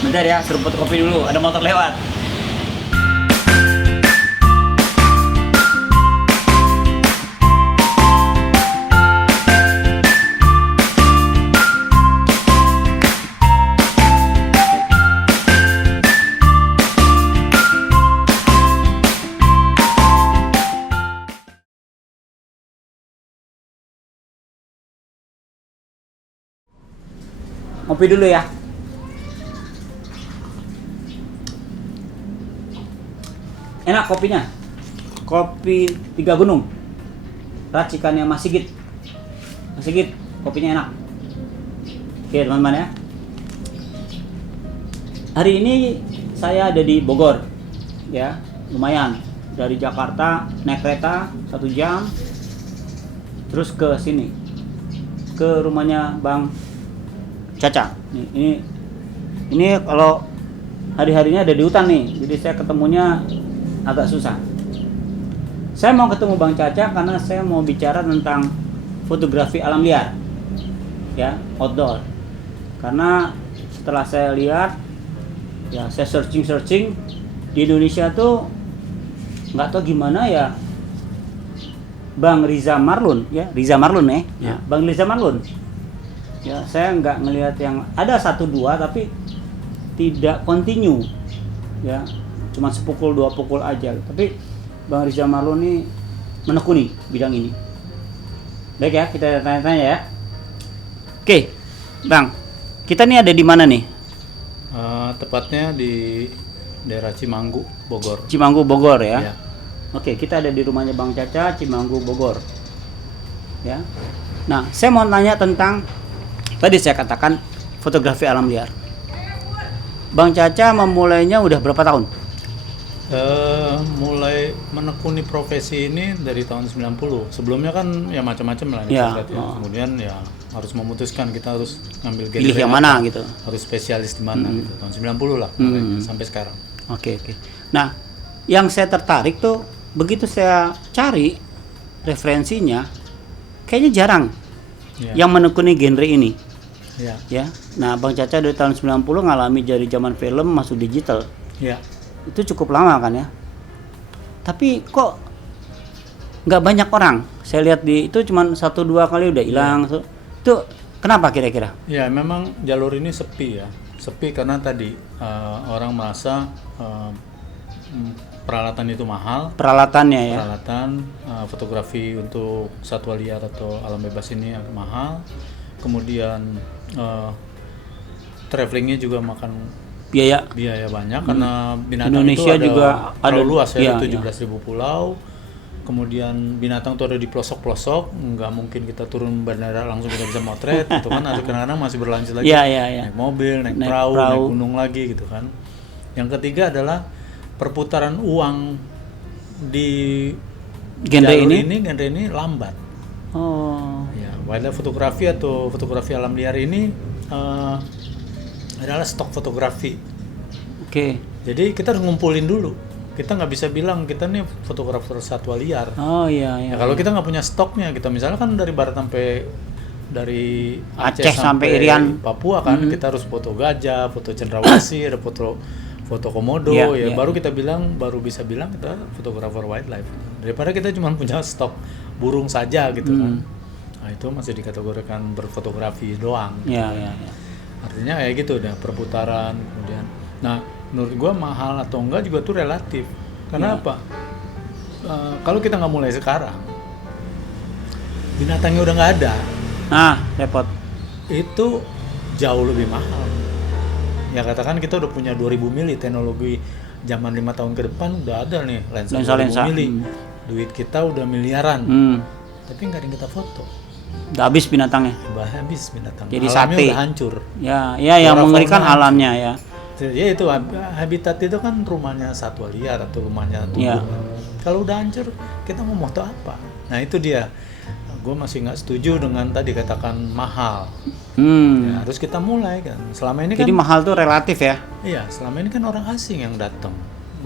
Bentar ya, suruh fotokopi dulu, ada motor lewat. Ngopi dulu ya. Enak kopinya. Kopi Tiga Gunung. Racikannya Mas Sigit. Mas Sigit, kopinya enak. Oke, teman-teman ya. Hari ini saya ada di Bogor. Ya, lumayan. Dari Jakarta naik kereta 1 jam. Terus ke sini. Ke rumahnya Bang Caca. Ini kalau hari-harinya ada di hutan nih, jadi saya ketemunya agak susah. Saya mau ketemu Bang Caca karena saya mau bicara tentang fotografi alam liar, ya, outdoor. Karena setelah saya lihat, ya saya searching di Indonesia tuh nggak tahu gimana ya. Bang Riza Marlun, ya Riza Marlun ya. Bang Riza Marlun. Ya, saya nggak ngelihat yang ada 1-2 tapi tidak continue, ya, cuma sepukul 2 pukul aja. Tapi Bang Riza Marlun ini menekuni bidang ini. Baik ya, kita tanya-tanya ya. Oke, Bang, kita nih ada di mana nih? Tepatnya di daerah Cimanggu, Bogor. Cimanggu, Bogor ya. Ya. Oke, kita ada di rumahnya Bang Caca, Cimanggu, Bogor. Ya. Nah, saya mau tanya tentang tadi saya katakan fotografi alam liar. Bang Caca memulainya udah berapa tahun? Mulai menekuni profesi ini dari tahun 90. Sebelumnya kan ya macam-macam lah. Ya. Kemudian ya harus memutuskan kita harus ngambil Pilih genre yang mana apa, gitu. harus spesialis di mana gitu. Tahun 90 lah sampai sekarang. Oke. Nah, yang saya tertarik tuh begitu saya cari referensinya, kayaknya jarang yang menekuni genre ini. Ya. Nah, Bang Caca dari tahun 90 ngalami dari zaman film masuk digital. Ya. Itu cukup lama kan ya. Tapi kok nggak banyak orang. Saya lihat di itu cuma 1-2 kali udah hilang. Itu kenapa kira-kira? Ya, memang jalur ini sepi ya. Sepi karena tadi orang merasa peralatan itu mahal. Peralatannya ya. Peralatan fotografi untuk satwa liar atau alam bebas ini agak mahal. Kemudian travelingnya juga makan biaya banyak karena binatang Indonesia itu juga ada luas ya, 17.000 17.000 pulau. Kemudian binatang itu ada di pelosok-pelosok, nggak mungkin kita turun bandara langsung kita bisa motret gitu kan. Ada kadang-kadang masih berlanjut lagi naik mobil, naik perahu, naik gunung lagi gitu kan. Yang ketiga adalah perputaran uang di genre ini lambat. Ya, wildlife fotografi atau fotografi alam liar ini adalah stok fotografi. Oke. Jadi kita harus ngumpulin dulu. Kita nggak bisa bilang kita nih fotografer satwa liar. Kalau kita nggak punya stoknya, kita misalnya kan dari barat sampai dari Aceh sampai Irian, Papua kan, kita harus foto gajah, foto cendrawasih, ada foto komodo, baru kita bisa bilang kita fotografer wildlife. Daripada kita cuma punya stok burung saja gitu kan. Nah, itu masih dikategorikan berfotografi doang. Artinya kayak gitu udah perputaran kemudian. Nah, menurut gua mahal atau enggak juga tuh relatif. Karena apa? Kalau kita nggak mulai sekarang, binatangnya udah nggak ada. Repot. Itu jauh lebih mahal. Ya katakan kita udah punya 2000 mili teknologi zaman 5 tahun ke depan udah ada nih lensa 2000 mili. Duit kita udah miliaran. Tapi nggak ada yang kita foto. Udah habis binatangnya. Habis binatang. Jadi alamnya sate. udah hancur. Ya yang mengerikan alamnya ya. Ya itu habitat itu kan rumahnya satwa liar atau rumahnya tumbuhan. Kalau udah hancur, kita mau foto apa? Nah itu dia. Gue masih nggak setuju dengan tadi katakan mahal. Ya, harus kita mulai kan. Selama ini jadi mahal tuh relatif ya? Iya, selama ini kan orang asing yang datang.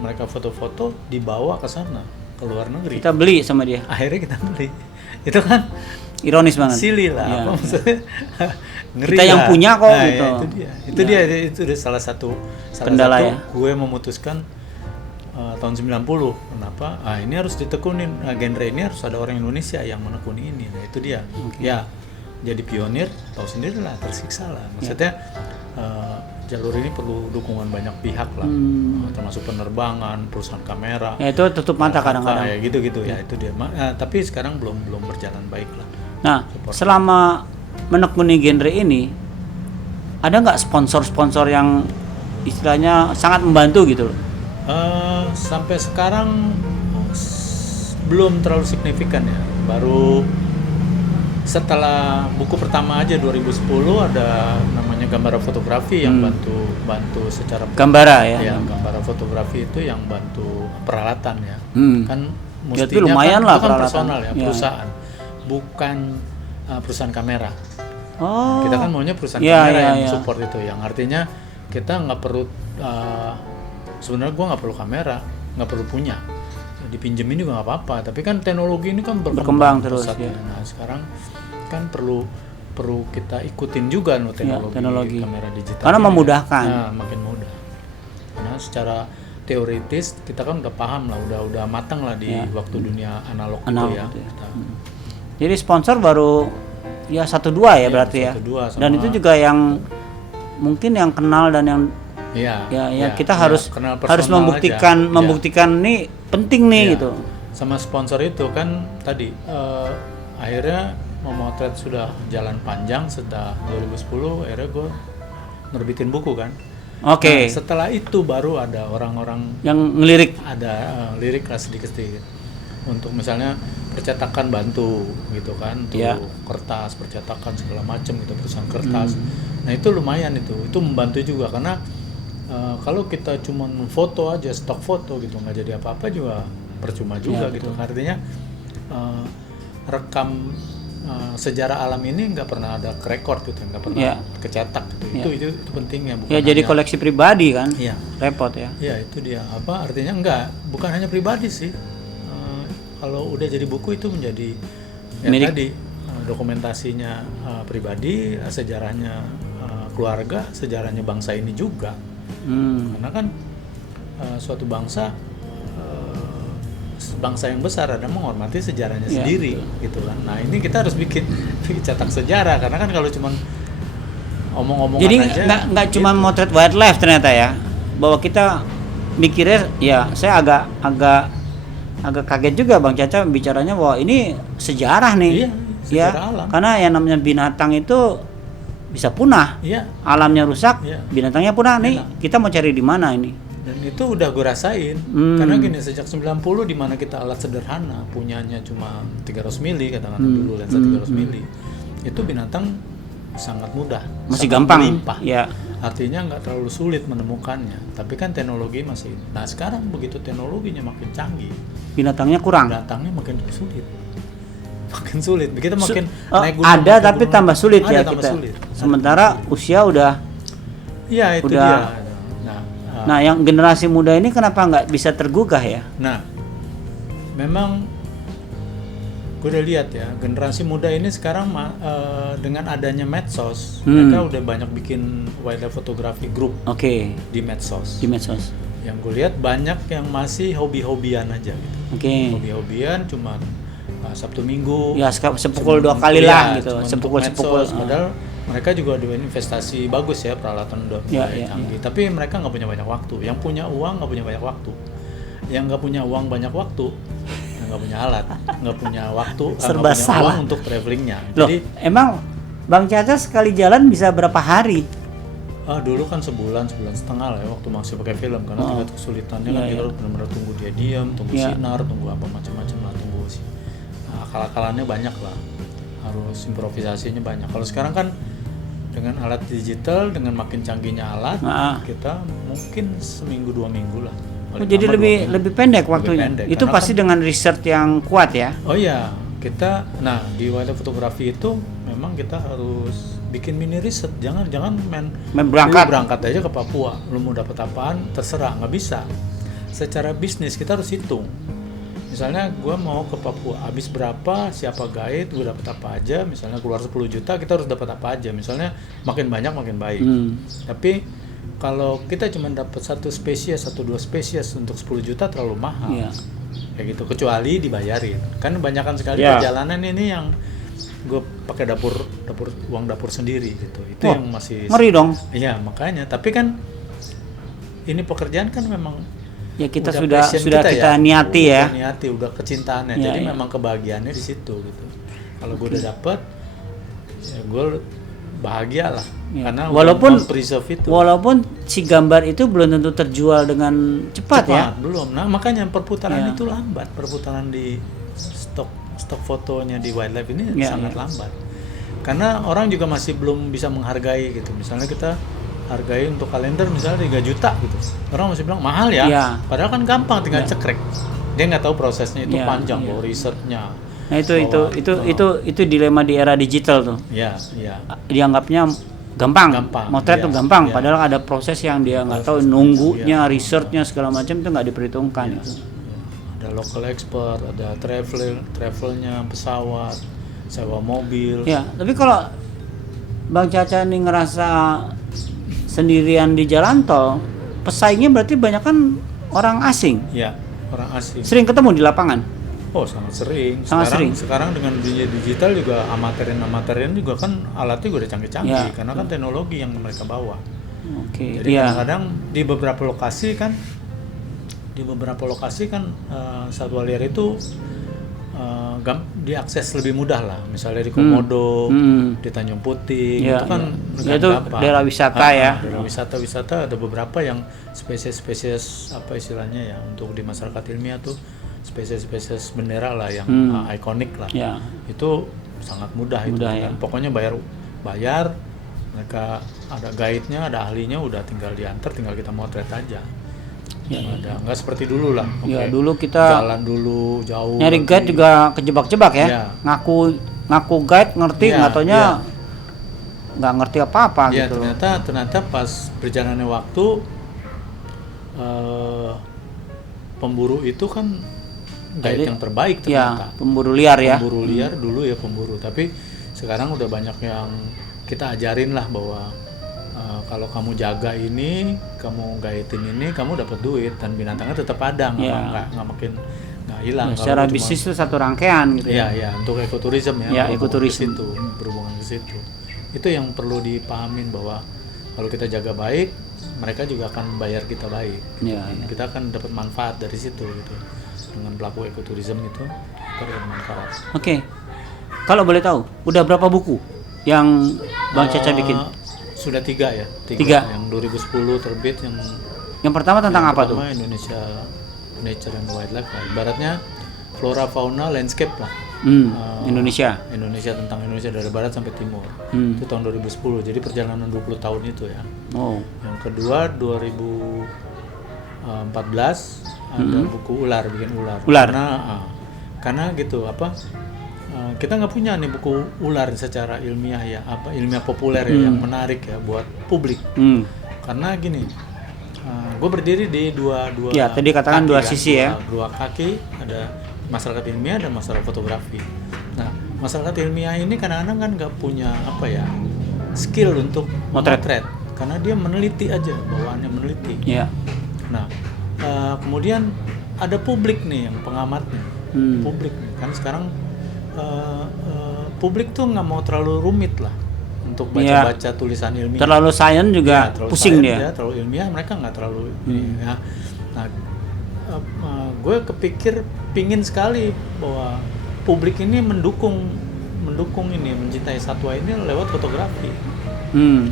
Mereka foto-foto dibawa ke sana, ke luar negeri. Kita beli sama dia. Akhirnya kita beli. Itu kan Ironis banget. Silly lah. Ya, apa maksudnya? Ngeri kita lah. yang punya kok gitu. Ya, itu dia. Itu dia salah satu kendala ya. Gue memutuskan tahun 90. Kenapa? Ini harus ditekunin. Genre ini harus ada orang Indonesia yang menekuni ini. Nah, itu dia. Ya, jadi pionir, tahu sendiri lah, tersiksa lah. Maksudnya jalur ini perlu dukungan banyak pihak lah, termasuk penerbangan, perusahaan kamera. Ya, itu tutup mata kadang-kadang. Ya gitu-gitu ya, itu dia. Tapi sekarang belum berjalan baik lah. Nah, selama menekuni genre ini, ada nggak sponsor-sponsor yang istilahnya sangat membantu gitu loh? Sampai sekarang belum terlalu signifikan ya. Baru setelah buku pertama aja 2010 ada namanya Gambara Fotografi yang bantu secara Gambara ya. Ya, Gambara Fotografi itu yang bantu peralatan ya. Kan jadi mestinya lumayan kan, lah itu kan peralatan. personal ya, perusahaan. Bukan perusahaan kamera. Oh. Kita kan maunya perusahaan Ya, kamera ya, yang ya. support itu, yang artinya kita nggak perlu sebenarnya gue nggak perlu kamera, nggak perlu punya, dipinjemin juga nggak apa-apa. Tapi kan teknologi ini kan berkembang terus. Ya. Nah sekarang kan perlu kita ikutin juga teknologi kamera digital. Karena ini, memudahkan. Nah, makin mudah. Karena secara teoritis kita kan udah paham lah, udah matang lah di waktu dunia analog itu ya. Gitu ya. Jadi sponsor baru ya 1-2 ya berarti 1-2 ya. Dan itu juga yang mungkin yang kenal dan yang kita harus membuktikan nih penting nih gitu. Sama sponsor itu kan tadi akhirnya memotret sudah jalan panjang setelah 2010, akhirnya gue nerbitin buku kan. Oke. Nah, setelah itu baru ada orang-orang yang ngelirik, ada lirik lah sedikit-sedikit untuk misalnya percetakan bantu gitu kan, tuh kertas percetakan segala macam gitu, perusahaan kertas. Nah itu lumayan itu membantu juga karena kalau kita cuma foto aja, stok foto gitu, nggak jadi apa-apa juga percuma juga gitu. Artinya rekam sejarah alam ini nggak pernah ada rekor gitu, nggak pernah kecetak gitu. Itu pentingnya. Bukan jadi koleksi pribadi kan. Repot ya. Iya itu dia. Apa artinya bukan hanya pribadi sih. Kalau udah jadi buku itu menjadi tadi dokumentasinya pribadi, sejarahnya keluarga, sejarahnya bangsa ini juga. Karena kan suatu bangsa yang besar ada menghormati sejarahnya sendiri gitu kan. Nah ini kita harus bikin cetak sejarah, karena kan kalau cuma omong-omongan jadi aja nggak cuma motret wildlife ternyata ya, bahwa kita mikirnya saya agak kaget juga Bang Caca bicaranya bahwa ini sejarah nih. Sejarah alam. Karena yang namanya binatang itu bisa punah. Alamnya rusak, binatangnya punah nih. Kita mau cari di mana ini? Dan itu udah gue rasain. Karena gini, sejak 90 di mana kita alat sederhana, punyanya cuma 300 mili katakan dulu, lensa 300 mili. Itu binatang sangat mudah, masih sangat gampang melimpah. Ya. Artinya nggak terlalu sulit menemukannya. Tapi kan teknologi masih. Nah sekarang begitu teknologinya makin canggih, binatangnya kurang. Binatangnya makin sulit. Makin sulit. Kita makin naik gunung. Ada tapi gunung, tambah sulit ya kita. Sulit. Sementara usia udah. Iya itu dia. Nah yang generasi muda ini kenapa nggak bisa tergugah ya? Nah memang gue udah lihat ya, generasi muda ini sekarang dengan adanya medsos, mereka udah banyak bikin wildlife photography group di medsos. Yang gue lihat banyak yang masih hobi-hobian aja gitu. Hobi-hobian cuma Sabtu Minggu. Ya sepukul 2 kali lah gitu. Sepukul. Padahal mereka juga ada investasi bagus ya, peralatan udah mulai canggih. Tapi mereka nggak punya banyak waktu. Yang punya uang nggak punya banyak waktu. Yang nggak punya uang banyak waktu, nggak punya alat, nggak punya waktu, serba nggak punya salah uang untuk travelingnya. Jadi emang Bang Caca sekali jalan bisa berapa hari? Dulu kan sebulan setengah lah ya, waktu masih pakai film, karena tingkat kesulitannya kan kita harus benar-benar tunggu dia diam, tunggu sinar, tunggu apa macam-macam lah, tunggu akal-akalannya banyak lah, harus improvisasinya banyak. Kalau sekarang kan dengan alat digital, dengan makin canggihnya alat, kita mungkin seminggu 2 minggu lah. Jadi lebih pendek waktunya. Itu pasti kan dengan research yang kuat ya. Oh iya, kita di wildlife photography itu memang kita harus bikin mini riset. Jangan main berangkat aja ke Papua. Lu mau dapat apaan terserah, nggak bisa. Secara bisnis kita harus hitung. misalnya gue mau ke Papua, habis berapa, siapa guide, gue dapat apa aja, misalnya keluar 10 juta, kita harus dapat apa aja, misalnya makin banyak makin baik. Tapi kalau kita cuma dapat 1 spesies, 1-2 spesies untuk 10 juta terlalu mahal. Kayak gitu, kecuali dibayarin. Kan banyakan sekali perjalanan ini yang gue pakai uang dapur sendiri gitu. Itu yang masih ngeri dong. Iya, makanya. Tapi kan ini pekerjaan kan memang ya kita sudah kita niati ya. Udah kecintaannya. Jadi memang kebahagiaannya di situ gitu. Kalau gue udah dapet, ya gue bahagia lah. Karena walaupun si gambar itu belum tentu terjual dengan cepat ya. Belum. Nah, makanya perputaran itu lambat. Perputaran di stok fotonya di wildlife ini sangat lambat. Karena orang juga masih belum bisa menghargai gitu. Misalnya kita hargai untuk kalender misalnya 3 juta gitu. Orang masih bilang mahal ya. Padahal kan gampang tinggal cekrek. Dia nggak tahu prosesnya itu panjang loh, risetnya. Nah itu dilema di era digital tuh. Dianggapnya gampang. Motret tuh gampang, padahal ada proses yang dia nggak tahu, nunggunya, researchnya segala macam itu nggak diperhitungkan. Ada local expert, ada travelnya, pesawat, sewa mobil. Ya, tapi kalau Bang Caca ini ngerasa sendirian di jalan tol, pesaingnya berarti banyak kan orang asing. Ya, orang asing. Sering ketemu di lapangan? Oh, sangat sering. Sekarang dengan dunia digital juga amaterin juga kan alatnya juga udah canggih-canggih karena kan teknologi yang mereka bawa. Jadi kadang-kadang di beberapa lokasi kan satwa liar itu diakses lebih mudah lah. Misalnya di Komodo, di Tanjung Puting, itu kan itu daerah wisata daerah wisata ada beberapa yang spesies apa istilahnya ya untuk di masyarakat ilmiah tuh spesies bendera lah yang ikonik lah. Itu sangat mudah itu kan. Pokoknya bayar mereka ada guide-nya, ada ahlinya, udah tinggal diantar, tinggal kita motret aja. Nggak seperti dulu lah. Dulu kita jalan dulu jauh. Nyari guide juga kejebak-jebak ya. Ngaku guide ngerti, nggak taunya nggak ngerti apa-apa gitu. Ternyata pas berjalannya waktu pemburu itu kan guide yang terbaik ternyata. Pemburu liar ya. Pemburu liar dulu ya pemburu, tapi sekarang udah banyak yang kita ajarin lah bahwa kalau kamu jaga ini, kamu guide ini, kamu dapat duit dan binatangnya tetap ada, nggak hilang. Secara bisnis itu satu rangkaian gitu. Iya, untuk ekoturism ekoturism itu berhubungan ke situ. Itu yang perlu dipahamin bahwa kalau kita jaga baik, mereka juga akan bayar kita baik. Kita akan dapat manfaat dari situ gitu. Dengan pelaku ekoturism itu kita dapat manfaat. Oke. Kalau boleh tahu, udah berapa buku yang Bang Caca bikin? Sudah 3 ya. 3. Yang 2010 terbit yang pertama tentang apa tuh? Indonesia Nature and Wildlife lah. Ibaratnya flora fauna landscape lah. Indonesia tentang Indonesia dari barat sampai timur. Itu tahun 2010. Jadi perjalanan 20 tahun itu ya. Yang kedua 2014 ada buku bikin ular. Karena gitu kita nggak punya nih buku ular secara ilmiah ilmiah populer yang menarik ya buat publik. Karena gini, gue berdiri di dua tadi katakan dua sisi ya. Dua kaki, ada masyarakat ilmiah dan masyarakat fotografi. Nah, masyarakat ilmiah ini kadang-kadang kan nggak punya skill untuk motret, karena dia meneliti aja, bawaannya meneliti. Nah, kemudian ada publik nih yang pengamatnya. Publik nih. Kan sekarang publik tuh nggak mau terlalu rumit lah untuk baca-baca tulisan ilmiah. Terlalu sains juga pusing dia. Terlalu ilmiah mereka nggak terlalu ya. Nah, gue pingin sekali bahwa publik ini mendukung ini, mencintai satwa ini lewat fotografi.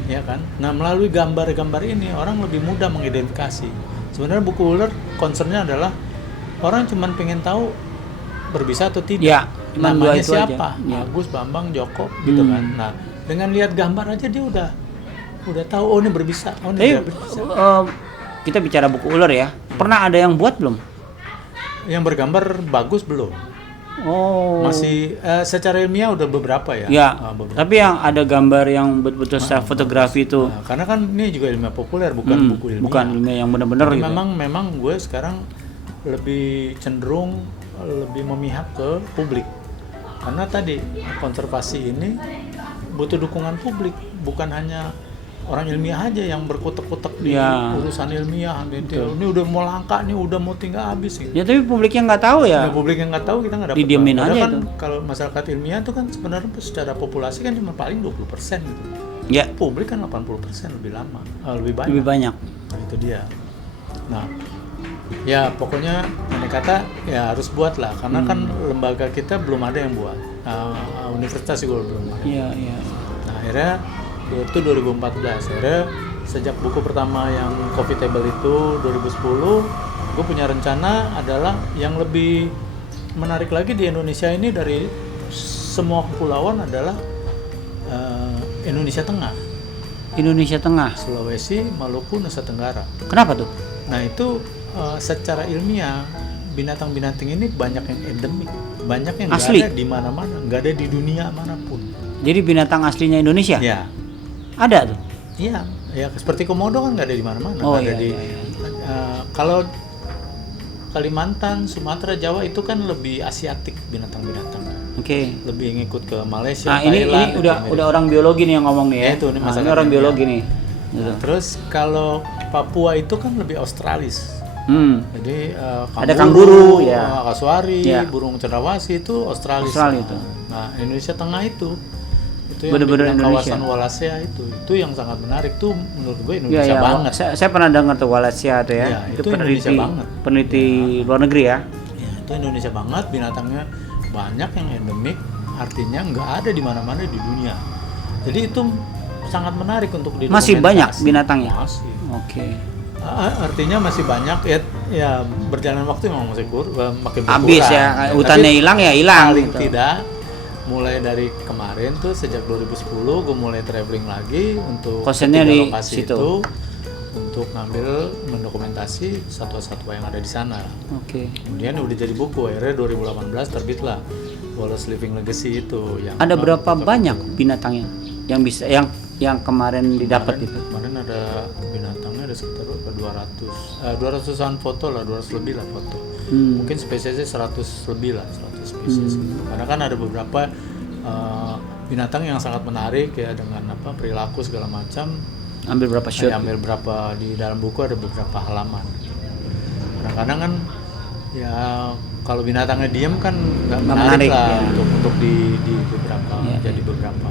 Ya kan? Nah, melalui gambar-gambar ini orang lebih mudah mengidentifikasi. Sebenarnya buku ular concernnya adalah orang cuma pengen tahu berbisa atau tidak. Namanya siapa? Agus, Bambang, Joko gitu kan. Nah, dengan lihat gambar aja dia udah tahu ini berbisa, ini tidak berbisa. Kita bicara buku ular ya. Pernah ada yang buat belum? Yang bergambar bagus belum? Masih secara ilmiah udah beberapa ya. Beberapa. Tapi yang ada gambar yang betul-betul secara fotografi itu. Karena kan ini juga ilmiah populer, bukan buku ilmiah. Bukan ilmiah yang benar-benar gitu. Memang gue sekarang lebih cenderung lebih memihak ke publik. Karena tadi konservasi ini butuh dukungan publik, bukan hanya orang ilmiah aja yang berkutek-kutek di urusan ilmiah. Ini udah mau langka nih, udah mau tinggal habis gitu. Ya tapi publiknya nggak tahu ya. Publik yang nggak tahu kita nggak dapat. Didiemin aja kan itu. Kalau masyarakat ilmiah itu kan sebenarnya secara populasi kan cuma paling 20% gitu. Ya. Publik kan 80% lebih lama, lebih banyak. Lebih banyak. Nah, itu dia. Nah, ya pokoknya andai kata ya harus buat lah, karena kan lembaga kita belum ada yang buat. Universitas juga belum ada. Iya. Nah, akhirnya itu 2014. Akhirnya sejak buku pertama yang Coffee Table itu 2010, gue punya rencana adalah yang lebih menarik lagi di Indonesia ini dari semua kepulauan adalah Indonesia Tengah. Indonesia Tengah. Sulawesi, Maluku, Nusa Tenggara. Kenapa tuh? Nah itu secara ilmiah binatang-binatang ini banyak yang endemik, banyak yang nggak ada di mana-mana, nggak ada di dunia manapun. Jadi binatang aslinya Indonesia? Ya. Ada tuh? Iya, ya seperti komodo kan nggak ada di mana-mana. Oh iya. Kalau Kalimantan, Sumatera, Jawa itu kan lebih asiatik binatang-binatang. Oke. Lebih ngikut ke Malaysia, Thailand. Ini udah orang biologi nih yang ngomong nih ya. Itu nih ini orang biologi nih. Nah, terus kalau Papua itu kan lebih Australis. Jadi ada kanguru, ya. Kasuari, burung cendrawasih itu Australis. Itu. Nah, Indonesia Tengah itu yang bener-bener kawasan Wallacea itu yang sangat menarik tuh menurut gue Indonesia banget. Saya pernah dengar tuh Wallacea tuh ya. Itu peneliti luar negeri ya. Itu Indonesia banget, binatangnya banyak yang endemik, artinya nggak ada di mana-mana di dunia. Jadi itu sangat menarik untuk didokumentasi. Masih banyak binatangnya. Masih. Oke. Artinya masih banyak ya berjalan waktu memang masih makin berkurang. Habis ya, hutannya hilang ya hilang. Paling tidak mulai dari kemarin tuh sejak 2010 gue mulai traveling lagi untuk konsennya di lokasi situ. Itu untuk ngambil mendokumentasi satwa-satwa yang ada di sana. Oke. Kemudian udah jadi buku, akhirnya 2018 terbitlah Wallace Living Legacy itu. Yang ada berapa banyak binatangnya yang bisa yang kemarin didapat itu? Kemarin ada binatangnya ada sekitar 200-an foto lah, 200 lebih lah foto. Mungkin spesiesnya 100 lebih lah, 100 spesies. Karena kan ada beberapa binatang yang sangat menarik ya dengan perilaku segala macam. Ambil berapa shot? Ambil berapa di dalam buku ada beberapa halaman. Kadang-kadang kan ya kalau binatangnya diem kan nggak menarik lah ya. untuk di beberapa jadi beberapa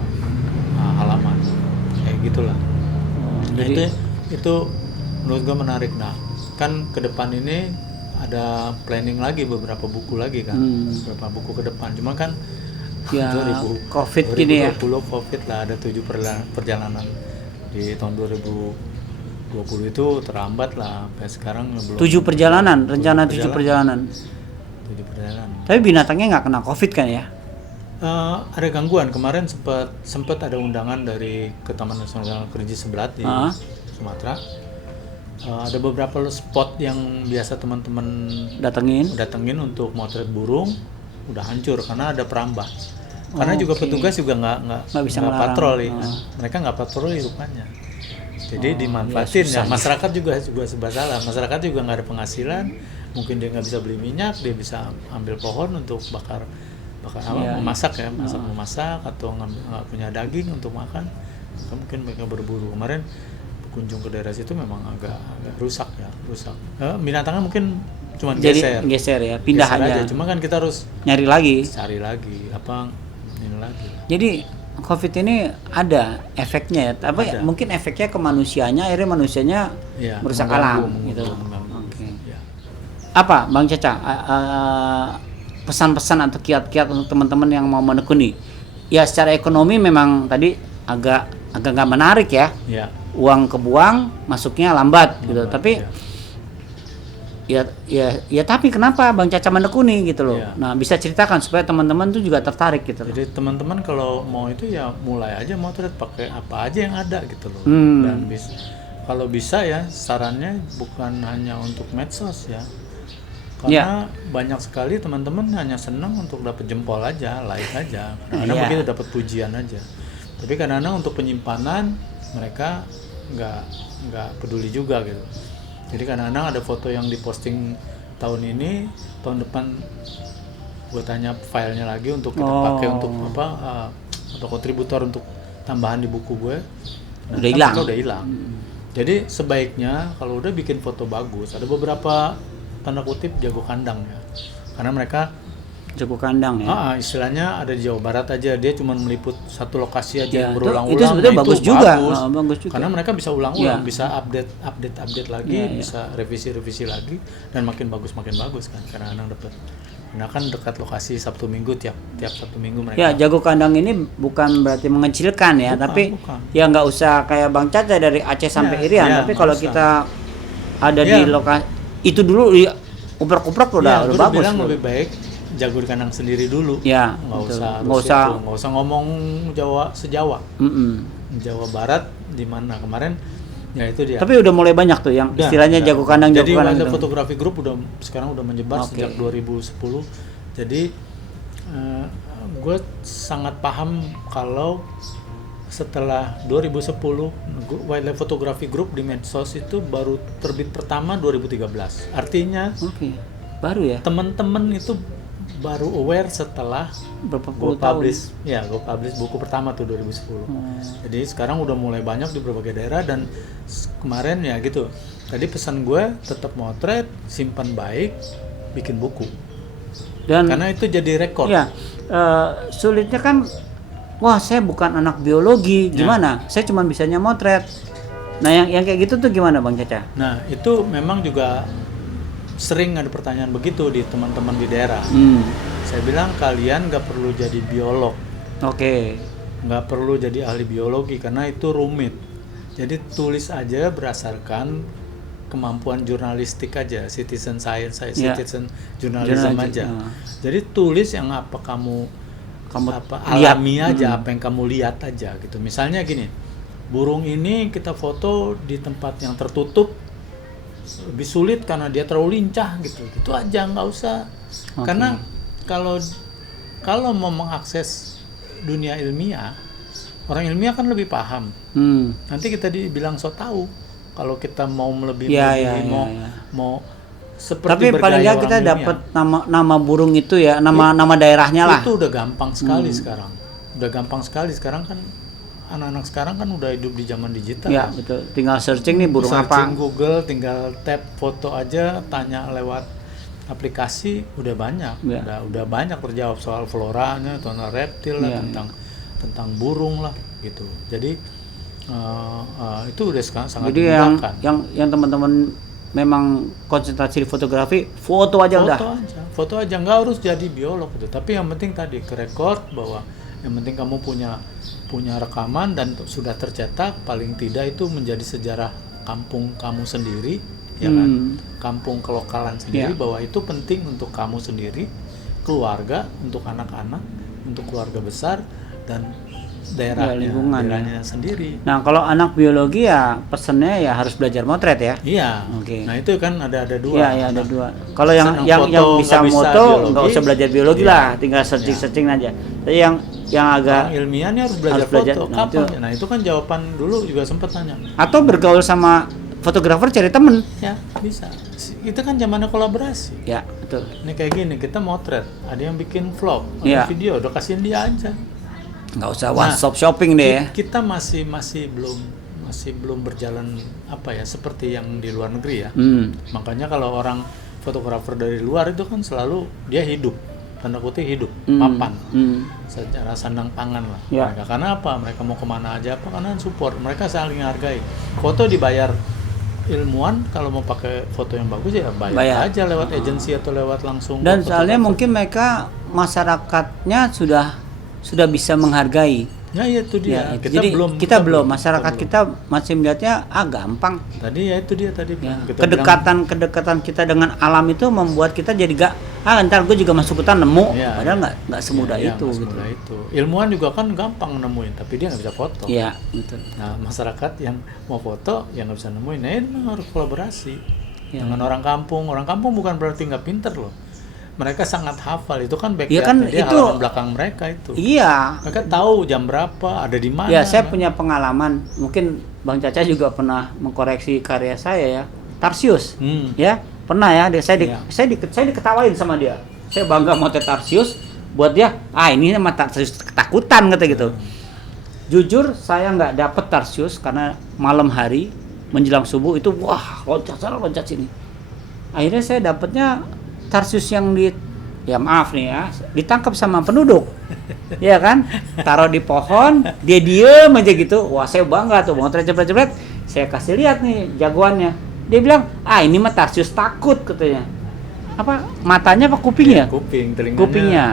halaman kayak gitulah. Jadi itu menurut gue menarik. Nah kan ke depan ini ada planning lagi beberapa buku lagi kan, beberapa buku ke depan. Cuma kan ya, COVID gini ya. 2020 COVID lah, ada 7 perjalanan di tahun 2020 itu terlambat lah, sampai sekarang belum. 7 perjalanan, rencana 7 perjalanan. 7 perjalanan. Tapi binatangnya nggak kena COVID kan ya? Ada gangguan. Kemarin sempat ada undangan dari ke Taman Nasional Kerinci Sebelat di Sumatera. Ada beberapa spot yang biasa teman-teman datengin untuk motret burung udah hancur karena ada perambah. Karena juga petugas juga nggak bisa patroli. Mereka nggak patroli rupanya. Jadi dimanfaatin ya. Masyarakat juga serba salah. Masyarakat juga nggak ada penghasilan. Mungkin dia nggak bisa beli minyak, dia bisa ambil pohon untuk bakar memasak ya, memasak atau nggak punya daging untuk makan. Mungkin mereka berburu. Kemarin kunjung ke daerah situ memang agak rusak. Binatangnya mungkin cuma geser ya, pindah aja. Cuma kan kita harus cari lagi ini lagi. Jadi COVID ini ada efeknya ya, tapi mungkin efeknya ke manusianya, akhirnya manusianya merusak alam gitu. Ya. Apa Bang Caca pesan-pesan atau kiat-kiat untuk teman-teman yang mau menekuni? Ya secara ekonomi memang tadi agak nggak menarik ya. Uang kebuang, masuknya lambat gitu. Tapi ya tapi kenapa Bang Caca menekuni gitu loh. Nah, bisa ceritakan supaya teman-teman tuh juga tertarik gitu loh. Jadi teman-teman kalau mau itu ya mulai aja motret pakai apa aja yang ada gitu loh. Dan kalau bisa ya sarannya bukan hanya untuk medsos ya. Karena banyak sekali teman-teman hanya senang untuk dapat jempol aja, like aja. Karena begitu dapat pujian aja. Tapi kadang-kadang untuk penyimpanan mereka nggak peduli juga gitu. Jadi kadang-kadang ada foto yang diposting tahun ini, tahun depan gue tanya filenya lagi untuk kita pakai untuk atau kontributor untuk tambahan di buku gue. Udah hilang. Udah hilang. Jadi sebaiknya kalau udah bikin foto bagus, ada beberapa tanda kutip jago kandang ya, karena mereka jago kandang ya. Istilahnya ada di Jawa Barat aja, dia cuma meliput satu lokasi aja yang berulang-ulang. Itu sebetulnya bagus juga. Bagus juga. Karena mereka bisa ulang-ulang, bisa update lagi, bisa revisi lagi, dan makin bagus kan. Karena anak dapat. Nah kan dekat lokasi Sabtu Minggu tiap Sabtu Minggu mereka. Ya jago kandang ini bukan berarti mengecilkan ya, tapi ya nggak usah kayak Bang Caca dari Aceh sampai Irian. Tapi kalau kita ada di lokasi itu dulu uprek-uprek udah bagus. Bilang lebih baik jago di kandang sendiri dulu. Ya, nggak usah ngomong sejawa. Jawa Barat di mana kemarin ya itu dia. Tapi udah mulai banyak tuh yang istilahnya jago kandang. Jadi Wildlife Photography Group sekarang udah menyebar sejak 2010. Jadi gue sangat paham kalau setelah 2010 Wildlife Photography Group di medsos itu baru terbit pertama 2013. Artinya baru ya. Teman-teman itu baru aware setelah gue publish buku pertama tuh 2010. Jadi sekarang udah mulai banyak di berbagai daerah dan kemarin ya gitu. Tadi pesan gue tetap motret, simpan baik, bikin buku. Dan karena itu jadi rekor. Ya, sulitnya kan, wah saya bukan anak biologi, gimana? Saya cuma bisanya motret. Nah yang kayak gitu tuh gimana Bang Caca? Nah itu memang juga sering ada pertanyaan begitu di teman-teman di daerah. Saya bilang kalian nggak perlu jadi biolog. Nggak perlu jadi ahli biologi karena itu rumit. Jadi tulis aja berdasarkan kemampuan jurnalistik aja, citizen science, citizen journalism aja. Jadi tulis yang apa kamu alami aja, apa yang kamu lihat aja gitu. Misalnya gini, burung ini kita foto di tempat yang tertutup lebih sulit karena dia terlalu lincah gitu aja, nggak usah. Karena kalau mau mengakses dunia ilmiah, orang ilmiah kan lebih paham. Nanti kita dibilang so tahu kalau kita mau lebih mau seperti. Tapi paling nggak kita dapat nama burung itu ya, nama daerahnya lah. Itu udah gampang sekali sekarang. Udah gampang sekali sekarang kan. Anak-anak sekarang kan udah hidup di zaman digital. Ya betul. Tinggal searching nih burung apa. Searching Google, tinggal tap foto aja, tanya lewat aplikasi, udah banyak. Udah banyak terjawab soal floranya, tentang reptil lah, tentang burung lah, gitu. Jadi itu udah sangat dimudahkan. Jadi yang teman-teman memang konsentrasi di fotografi, foto aja. Foto aja, nggak harus jadi biolog gitu. Tapi yang penting tadi ke record bahwa yang penting kamu punya rekaman dan sudah tercetak, paling tidak itu menjadi sejarah kampung kamu sendiri, ya kan? Kampung kelokalan sendiri, bahwa itu penting untuk kamu sendiri, keluarga, untuk anak-anak, untuk keluarga besar dan daerahnya sendiri. Nah kalau anak biologi ya pesannya ya harus belajar motret ya. Iya. Nah itu kan ada dua. Iya ada dua. Kalau yang bisa moto nggak usah belajar biologi lah, tinggal searching aja. Tapi yang agak ilmiahnya harus belajar foto. Nah itu kan jawaban dulu juga sempat tanya. Atau bergaul sama fotografer, cari temen. Ya bisa. Itu kan zamannya kolaborasi. Ya betul. Ini kayak gini, kita motret, ada yang bikin vlog, ada video, udah kasihin dia aja. Nggak usah one stop shopping deh ya. Kita masih belum berjalan seperti yang di luar negeri ya. Makanya kalau orang fotografer dari luar itu kan selalu dia hidup, tanda kutip hidup, mapan, secara sandang pangan lah. Mereka karena apa? Mereka mau kemana aja karena support. Mereka saling hargai. Foto dibayar. Ilmuwan kalau mau pakai foto yang bagus ya bayar aja lewat agensi atau lewat langsung. Dan soalnya mungkin mereka masyarakatnya sudah bisa menghargai. Ya itu dia. Kita belum masyarakat kita masih melihatnya gampang. Tadi ya itu dia tadi. Kedekatan kita dengan alam itu membuat kita jadi ntar gue juga masuk hutan nemu. Padahal nggak semudah itu. Ilmuwan juga kan gampang nemuin, tapi dia nggak bisa foto. Iya betul. Nah masyarakat yang mau foto yang nggak bisa nemuin, nah ini harus kolaborasi dengan orang kampung. Orang kampung bukan berarti nggak pinter loh. Mereka sangat hafal, itu kan backyard, dia halaman belakang mereka itu. Iya. Mereka tahu jam berapa, ada di mana. Ya, saya punya pengalaman. Mungkin Bang Caca juga pernah mengkoreksi karya saya ya. Tarsius. Ya, Pernah ya, saya diketawain sama dia. Saya bangga motret Tarsius, buat dia, ini mah Tarsius ketakutan kata gitu. Jujur saya nggak dapet Tarsius karena malam hari menjelang subuh itu loncat sini. Akhirnya saya dapetnya Tarsius yang ditangkap sama penduduk. Ya kan? Taruh di pohon, dia diem aja gitu. Wah, saya bangga tuh, motret cepet-cepet. Saya kasih lihat nih jagoannya. Dia bilang, ini mah Tarsius takut katanya. Apa matanya apa kupingnya? Kuping, telinganya. Kupingnya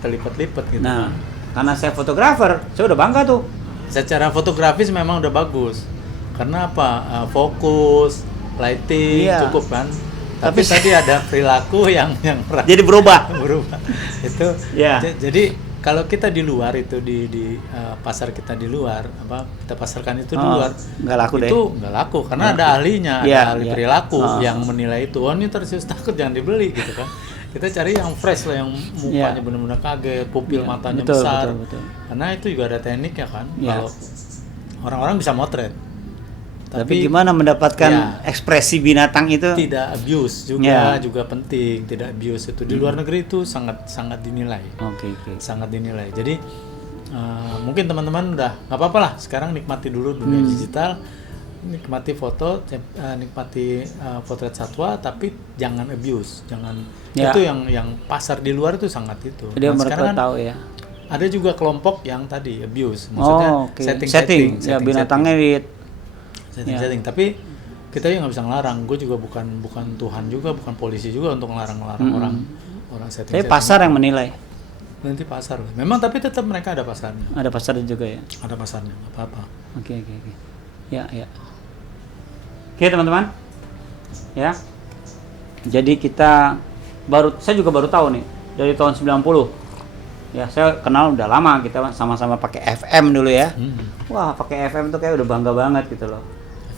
terlipat-lipat gitu. Nah, karena saya fotografer, saya udah bangga tuh. Secara fotografis memang udah bagus. Karena apa? Fokus, lighting cukup kan. Tapi tadi ada perilaku yang jadi berubah. Itu. Jadi kalau kita di luar itu di pasar kita di luar, kita pasarkan itu di luar, nggak laku itu nggak laku karena ada ahlinya, ada ahli perilaku yang menilai itu. Ini Tarsius takut, jangan dibeli gitu kan. Kita cari yang fresh lah, yang mukanya benar-benar kaget, pupil matanya besar. Betul. Karena itu juga ada tekniknya kan. Kalau orang-orang bisa motret. Tapi gimana mendapatkan ekspresi binatang itu? Tidak abuse juga penting. Tidak abuse itu di luar negeri itu sangat dinilai. Oke. Sangat dinilai. Jadi mungkin teman-teman udah nggak apa-apa lah. Sekarang nikmati dulu dunia digital, nikmati foto, nikmati potret satwa, tapi jangan abuse, jangan itu yang pasar di luar itu sangat itu. Dia mereka tahu ya. Ada juga kelompok yang tadi abuse, maksudnya setting binatangnya setting. Tapi kita juga nggak bisa ngelarang. Gue juga bukan Tuhan juga, bukan polisi juga untuk ngelarang orang setting. Tapi pasar yang menilai. Nanti pasar. Memang tapi tetap mereka ada pasarnya. Ada pasarnya juga ya. Ada pasarnya, nggak apa-apa. Oke. Ya. Oke teman-teman. Ya. Jadi saya juga baru tahu nih dari tahun 90. Ya, saya kenal udah lama, kita sama-sama pakai FM dulu ya. Wah, pakai FM tuh kayak udah bangga banget gitu loh.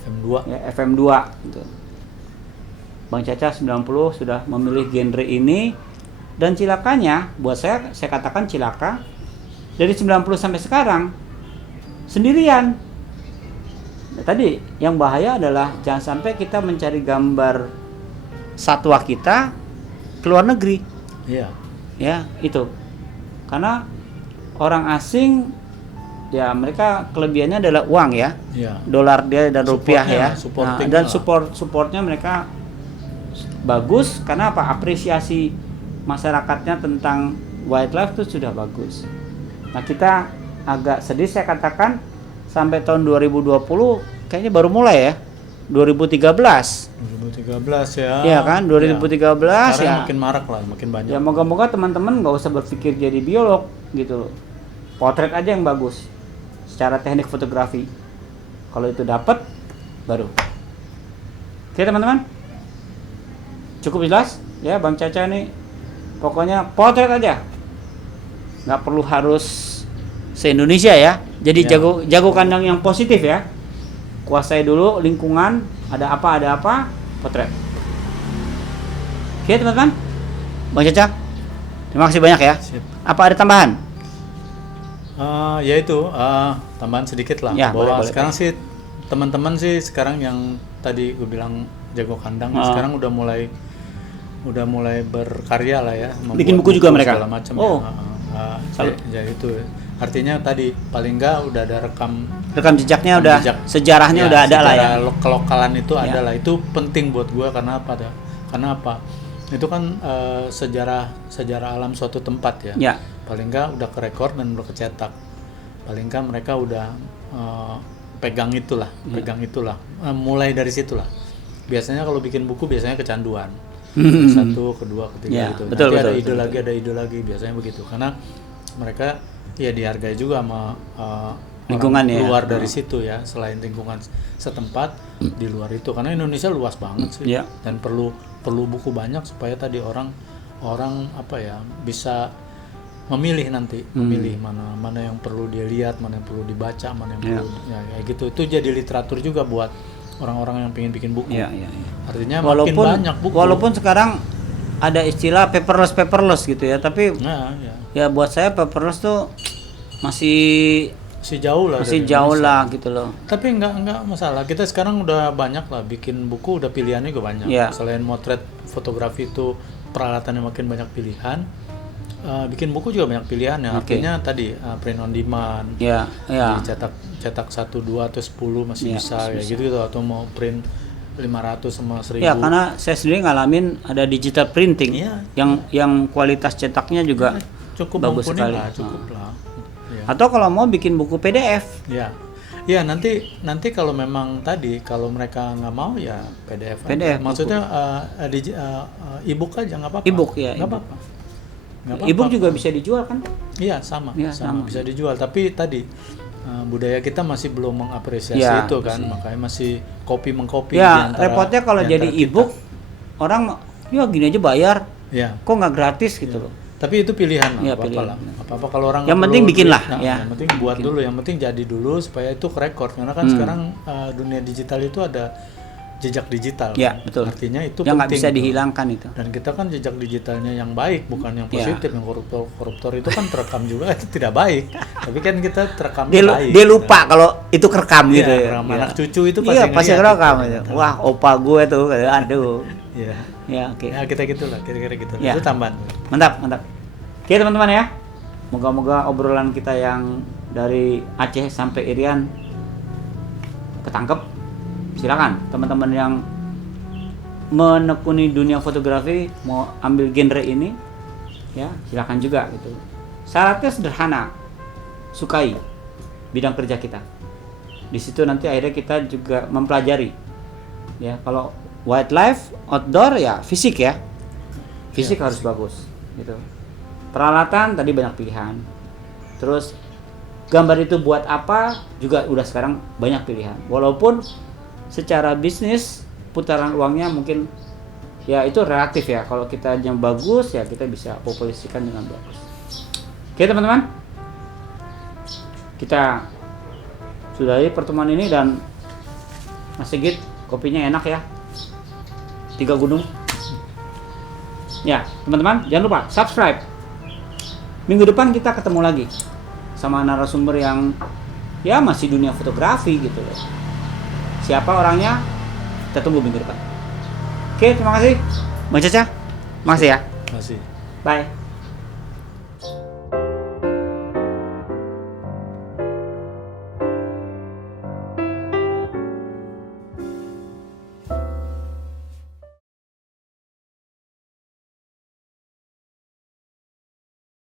FM2. Ya, FM2 gitu. Bang Caca 90 sudah memilih genre ini, dan cilakanya buat saya katakan cilaka dari 90 sampai sekarang sendirian. Nah, tadi yang bahaya adalah jangan sampai kita mencari gambar satwa kita ke luar negeri. Iya. Ya, itu. Karena orang asing ya mereka kelebihannya adalah uang ya. Dolar dia dan rupiah ya. Dan supportnya mereka bagus karena apa? Apresiasi masyarakatnya tentang wildlife itu sudah bagus. Nah, kita agak sedih saya katakan sampai tahun 2020 kayaknya baru mulai ya. 2013 ya. Iya kan, 2013 sekarang makin marak lah, makin banyak. Ya moga-moga teman-teman nggak usah berpikir jadi biolog gitu loh. Potret aja yang bagus secara teknik fotografi. Kalau itu dapat baru. Oke teman-teman, cukup jelas ya Bang Caca nih. Pokoknya potret aja, nggak perlu harus se-Indonesia ya. Jadi jago kandang yang positif ya. Kuasai dulu lingkungan, ada apa, potret. Oke teman-teman, Bang Caca, terima kasih banyak ya. Sip. Apa ada tambahan? Tambahan sedikit lah. Ya, bahwa boleh. Sekarang sih teman-teman sih sekarang yang tadi gue bilang jago kandang, sekarang udah mulai berkarya lah ya. Bikin buku juga mereka. Segala macam. Ya. Itu artinya tadi paling enggak udah ada rekam Jejaknya udah, sejarahnya udah ada lah ya. Kelokalan itu ada lah. Itu penting buat gue karena apa? Itu kan sejarah alam suatu tempat ya. Paling enggak udah kerekord dan udah kecetak. Paling enggak mereka udah pegang itulah. Mulai dari situlah. Biasanya kalau bikin buku biasanya kecanduan. Satu, kedua, ketiga gitu. Betul, Nanti betul, ada ide lagi biasanya begitu. Karena mereka ya dihargai juga sama lingkungan ya. Luar dari situ ya, selain lingkungan setempat di luar itu. Karena Indonesia luas banget sih. Dan perlu buku banyak supaya tadi orang bisa memilih nanti, memilih mana yang perlu dia lihat, mana yang perlu dibaca, mana yang perlu kayak gitu. Itu jadi literatur juga buat orang-orang yang pengen bikin buku. Artinya makin banyak buku. Walaupun sekarang ada istilah paperless gitu ya, tapi ya buat saya paperless tuh masih masih jauh lah. Masih jauh lah gitu loh. Tapi enggak masalah. Kita sekarang udah banyak lah bikin buku, udah pilihannya juga banyak. Yeah. Selain motret fotografi itu peralatannya makin banyak pilihan, bikin buku juga banyak pilihan ya. Artinya tadi print on demand. Ya, yeah. Cetak 1, 2 atau 10 masih bisa ya gitu atau mau print 500 sama 1000. Ya, karena saya sendiri ngalamin ada digital printing yang kualitas cetaknya juga cukup bagus sekali. Cukup lah. Ya. Atau kalau mau bikin buku PDF. Ya nanti kalau memang tadi kalau mereka nggak mau ya PDF. Maksudnya e-book aja nggak apa-apa. E-book ya. Nggak apa-apa. E-book juga bisa dijual kan? Iya sama bisa dijual. Tapi tadi budaya kita masih belum mengapresiasi itu kan, makanya masih mengcopy. Ya repotnya kalau jadi e-book orang ya gini aja bayar. Ya. Kok nggak gratis gitu loh. Tapi itu pilihan lah, apa-apa kalau orang yang penting bikin lah yang penting buat dulu, yang penting jadi dulu supaya itu record karena kan sekarang dunia digital itu ada jejak digital ya, kan? Betul. Artinya itu yang penting nggak bisa dihilangkan itu, dan kita kan jejak digitalnya yang baik bukan yang positif. Yang koruptor itu kan terekam juga itu tidak baik tapi kan kita terekam baik, dia lupa kalau itu kerekam gitu ya, anak cucu itu pasti kerekam gitu. Wah opa gue tuh aduh. Oke. Ya kita gitulah, kira-kira gitu. Itu tambahan. Mantap. Oke teman-teman ya. Moga-moga obrolan kita yang dari Aceh sampai Irian ketangkep. Silakan teman-teman yang menekuni dunia fotografi mau ambil genre ini ya, silakan juga gitu. Syaratnya sederhana. Sukai bidang kerja kita. Di situ nanti akhirnya kita juga mempelajari. Ya, kalau wildlife, outdoor ya fisik ya. Fisik harus bagus gitu. Peralatan tadi banyak pilihan. Terus gambar itu buat apa juga udah sekarang banyak pilihan. Walaupun secara bisnis putaran uangnya mungkin ya itu relatif ya. Kalau kita yang bagus ya kita bisa populasikan dengan bagus. Oke teman-teman. Kita sudahi pertemuan ini dan Mas Sigit kopinya enak ya. 3 gunung. Ya, teman-teman, jangan lupa subscribe. Minggu depan kita ketemu lagi sama narasumber yang ya masih dunia fotografi gitu loh. Siapa orangnya? Kita tunggu minggu depan. Oke, terima kasih. Bang Caca. Makasih ya. Makasih. Bye.